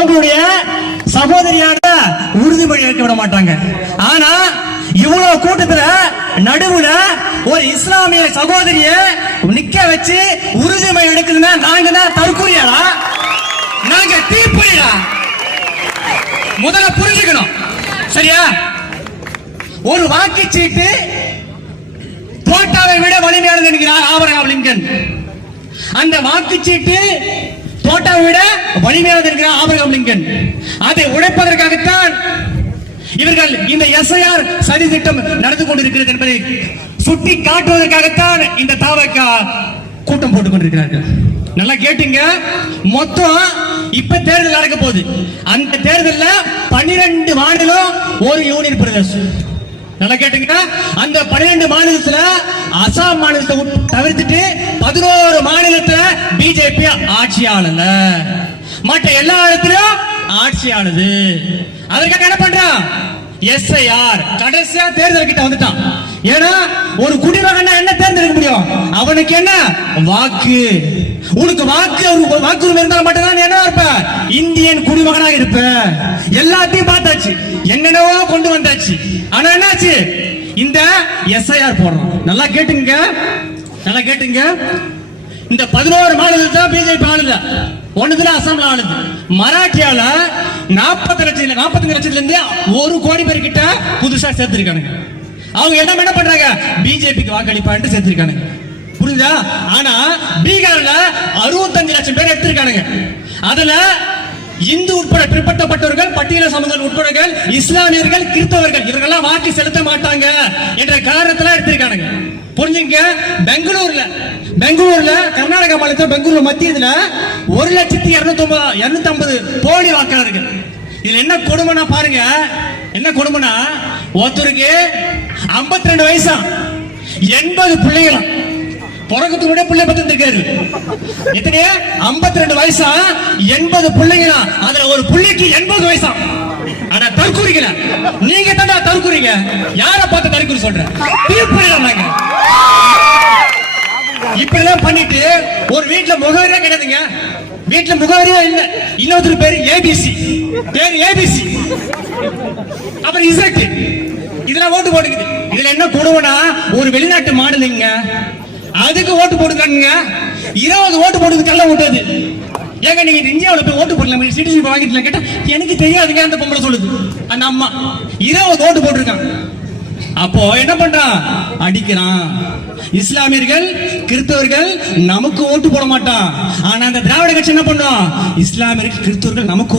அவங்களுடைய சகோதரியான உறுதிமொழி எடுக்க விட மாட்டாங்க. ஆனா இவ்வளவு கூட்டத்துல நடுவுல ஒரு இஸ்லாமிய சகோதரிய நிக்க வச்சு உறுதிமொழி எடுக்குதுன்னா நாங்க தான் தற்கொலையாடா, நாங்க தீர்ப்புடா. முதல்ல புரிஞ்சுக்கணும், சரியா? ஒரு வாக்குச்சீட்டு தோட்டாவை விட வலிமையானது என்கிறார் ஆபிரகாம் லிங்கன். அந்த வாக்குச்சீட்டு தோட்டாவை விட வலிமையானது என்கிறார் ஆபிரகாம் லிங்கன். அதை உடைப்பதற்காகத்தான் இவர்கள் இந்த எஸ்ஐஆர் சதி திட்டம் நடந்து கொண்டிருக்கிறது என்பதை சுட்டி காட்டுவதற்காகத்தான் இந்த தாவக கூட்டம் போட்டுக் கொண்டிருக்கிறார்கள். நல்லா கேட்டுங்க, மொத்தம் இப்ப தேர்தல் நடக்க போகுது. அந்த தேர்தலில் 12 மாநிலம் ஒரு யூனியன் பிரதேசம். நல்லா கேட்டுங்க, அந்த 12 மாநிலத்துல அசாம் மாநிலத்தை தவிர்த்துட்டு 11 மாநிலத்துல பிஜேபி ஆட்சியாளல, மற்ற எல்லா இடத்திலும் ஆட்சியானது. அதற்காக என்ன பண்றான்? எஸ்ஐஆர் கடைசியா தேர்தல் கிட்ட வந்துட்டான். ஏன்னா ஒரு குடிமகன் என்ன தேர்ந்தெடுக்க முடியும்? அவனுக்கு என்ன வாக்கு? உனக்கு வாக்குரிமை இருந்தால் மட்டும்தான் என்ன இருப்ப? இந்தியன் குடிமகனாக இருப்ப. எல்லாத்தையும் பார்த்தாச்சு, என்னென்னவோ கொண்டு வந்தாச்சு. ஆனா என்னாச்சு? இந்த எஸ்ஐஆர் போடுறோம். நல்லா கேட்டுங்க, நல்லா கேட்டுங்க. இந்த 11 மாநிலத்துல பிஜேபி ஆளுது, ஒண்ணுல அசாம்ல ஆளுது. மராட்டியால 45 லட்சத்துல இருந்து 1 கோடி பேர் கிட்ட புதுசா சேர்த்திருக்காங்க. அவங்க என்ன பண்றாங்க? பிஜேபிக்கு வாக்களிப்பான்னு சேர்த்திருக்காங்க. புரியுதா? ஆனா பீகார்ல 65 லட்சம் பேர் எடுத்திருக்காங்க. அதுல இந்து உட்பட பிற்படுத்தப்பட்டவர்கள், பட்டியல சமூகம் உட்படவர்கள், இஸ்லாமியர்கள், கிறிஸ்தவர்கள் இவர்களெல்லாம் வாக்கு செலுத்த மாட்டாங்க என்ற காரணத்துல எடுத்திருக்காங்க. புரிஞ்சுங்க. பெங்களூர்ல கர்நாடகா மாநிலத்தில் பெங்களூர் மத்தியத்துல 1,250,000 போலி வாக்காளர்கள். இதுல என்ன கொடுமைனா பாருங்க, என்ன கொடுமைனா ஒருத்தருக்கு 52 வயசா, 80 பிள்ளைகளா, பிறகுக்கு விட பிள்ளை பத்தி இருக்காரு. எத்தனை? 52 வயசா, 80 பிள்ளைங்களா. அதுல ஒரு பிள்ளைக்கு 80 வயசா. ஆனா தற்கூறிக்கல, நீங்க தான் தற்கூறீங்க. யார பார்த்து தற்கூறி சொல்ற? தீர்ப்பு இப்படிதான் பண்ணிட்டு ஒரு வீட்டுல முகவரியா கிடையாதுங்க. வீட்டுல முகவரியா இல்ல. இன்னொரு பேரு ஏபிசி, பேரு ஏபிசி, அப்புறம் இசட். இதெல்லாம் ஓட்டு போட்டுக்குது. இதுல என்ன கொடுமைனா ஒரு வெளிநாட்டு மாநிலங்க அதுக்கு ஓட்டு போட்டுக்காங்க. 20 ஓட்டு போட்டுக்கு கள்ள ஓட்டாது. ஏங்க நீங்க இந்தியாவில் போய் ஓட்டு போடலாம், சிட்டிசன் வாங்கிட்டு கேட்டா எனக்கு தெரியாதுங்க அந்த பொம்பளை சொல்லுது. அந்த அம்மா 20 ஓட்டு போட்டிருக்காங்க. அப்போ என்ன பண்றான்? அடிக்கிறான். இஸ்லாமியர்கள், கிறிஸ்தவர்கள் நமக்கு ஓட்டு போட மாட்டான். ஆனா அந்த திராவிட கட்சி என்ன பண்ணும்? இஸ்லாமியர்கள், கிறிஸ்தவர்கள் நமக்கு